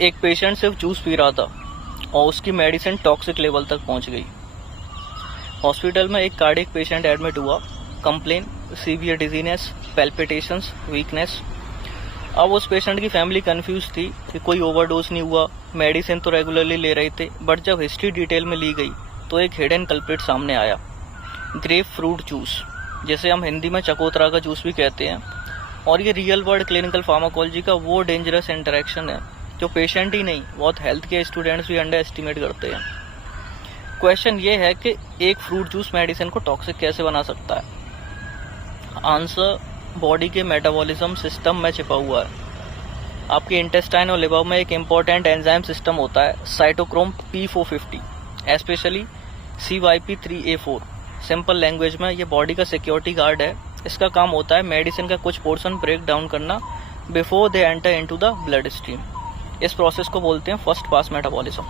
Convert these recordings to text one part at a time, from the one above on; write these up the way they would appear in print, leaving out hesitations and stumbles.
एक पेशेंट सिर्फ juice P रहा था और उसकी मेडिसिन टॉक्सिक लेवल तक पहुंच गई। हॉस्पिटल में एक कार्डियक पेशेंट एडमिट हुआ। Complain severe dizziness, palpitations, weakness. अब उस पेशेंट की फैमिली कंफ्यूज थी कि कोई ओवरडोज नहीं हुआ, मेडिसिन तो रेगुलरली ले रहे थे, बट जब हिस्ट्री डिटेल में ली गई तो एक हिडन कल्प्रिट सामने आया, ग्रेप फ्रूट जूस, जिसे हम हिंदी में चकोतरा का जूस भी कहते हैं। और ये रियल वर्ल्ड क्लिनिकल फार्माकोलॉजी का वो डेंजरस इंटरेक्शन है जो पेशेंट ही नहीं, बहुत हेल्थ के स्टूडेंट्स भी अंडर एस्टिमेट करते हैं। क्वेश्चन ये है कि एक फ्रूट जूस मेडिसिन को टॉक्सिक कैसे बना सकता है? आंसर बॉडी के मेटाबॉलिज्म सिस्टम में छिपा हुआ है। आपके इंटेस्टाइन और लिवर में एक इम्पॉर्टेंट एंजाइम सिस्टम होता है, cytochrome P450, specially CYP3A4। Simple language में ये बॉडी का सिक्योरिटी गार्ड है। इसका काम होता है मेडिसिन का कुछ पोर्शन ब्रेक डाउन करना before they enter into the blood stream. इस प्रोसेस को बोलते हैं फर्स्ट पास मेटाबॉलिज्म।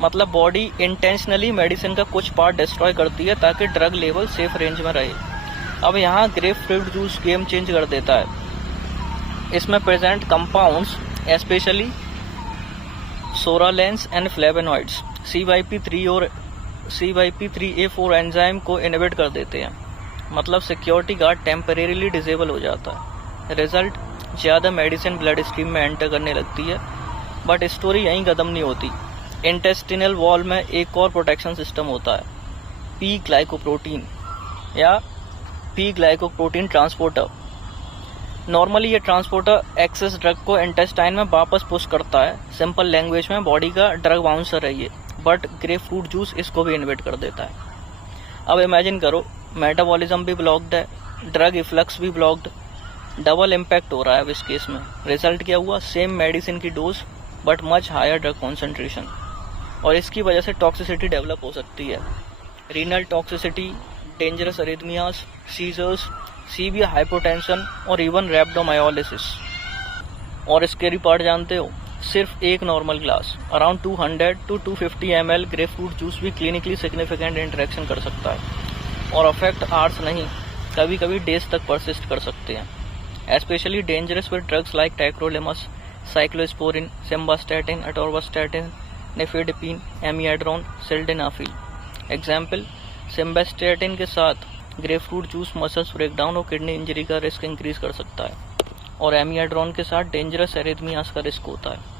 मतलब बॉडी इंटेंशनली मेडिसिन का कुछ पार्ट डिस्ट्रॉय करती है ताकि ड्रग लेवल सेफ रेंज में रहे। अब यहाँ grapefruit juice game change कर देता है। इसमें present compounds specially psoralens and flavonoids CYP3 और CYP3A4 एंजाइम को इनहिबिट कर देते हैं। मतलब सिक्योरिटी गार्ड टेम्परेरीली डिसेबल हो जाता है। रिजल्ट, ज़्यादा मेडिसिन ब्लड स्ट्रीम में एंटर करने लगती है। बट स्टोरी यहीं खत्म नहीं होती। इंटेस्टिनल वॉल में एक और प्रोटेक्शन सिस्टम होता है, P ग्लाइकोप्रोटीन या P ग्लाइकोप्रोटीन ट्रांसपोर्टर। नॉर्मली ये ट्रांसपोर्टर एक्सेस ड्रग को इंटेस्टाइन में वापस पुश करता है। सिंपल लैंग्वेज में बॉडी का ड्रग बाउंसर है ये, बट ग्रेप फ्रूट जूस इसको भी इनहिबिट कर देता है। अब इमेजिन करो, मेटाबॉलिज्म भी ब्लॉक्ड है, ड्रग इफ्लक्स भी ब्लॉक्ड, डबल इम्पैक्ट हो रहा है अब इस केस में। रिजल्ट क्या हुआ? सेम मेडिसिन की dose but much higher drug concentration. और इसकी वजह से टॉक्सिसिटी डेवलप हो सकती है, renal toxicity, dangerous arrhythmias, seizures, severe hypotension और इवन रैप्डोमायोलिसिस। और स्केरी पार्ट जानते हो? सिर्फ एक normal glass around 200 to 250 ml grapefruit juice भी क्लिनिकली सिग्निफिकेंट इंटरेक्शन कर सकता है और अफेक्ट आवर्स नहीं, कभी कभी डेज तक परसिस्ट कर सकते हैं। Specially dangerous with drugs like tacrolimus, cyclosporine, simvastatin, atorvastatin, nifedipine, amiodarone, sildenafil. Example, simvastatin के साथ grapefruit juice muscles breakdown और किडनी इंजरी का रिस्क इंक्रीज कर सकता है और एमियाड्रोन के साथ डेंजरस एरिथमियास का रिस्क होता है।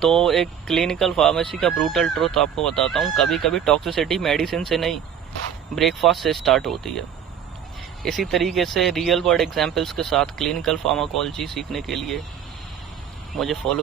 तो एक क्लिनिकल फार्मेसी का ब्रूटल ट्रुथ आपको बताता हूँ, कभी कभी टॉक्सिसिटी मेडिसिन से नहीं, ब्रेकफास्ट से स्टार्ट होती है। इसी तरीके से रियल वर्ल्ड एग्जाम्पल्स के साथ क्लिनिकल फार्माकोलॉजी सीखने के लिए मुझे फॉलो